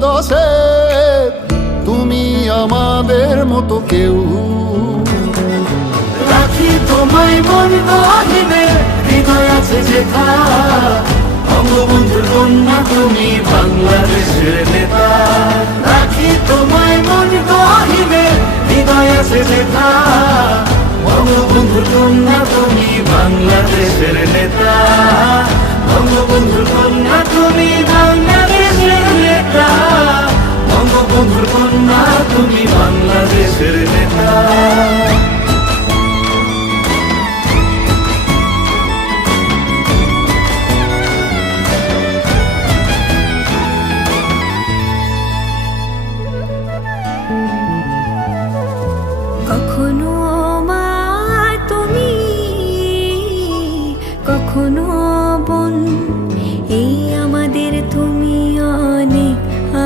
দশে তুমি আমাদের মতো কেউ। রাখি তোমায় মন গহীনে, হৃদয় আছে যেথা। বঙ্গবন্ধুর কন্যা তুমি, বাংলাদেশের নেতা।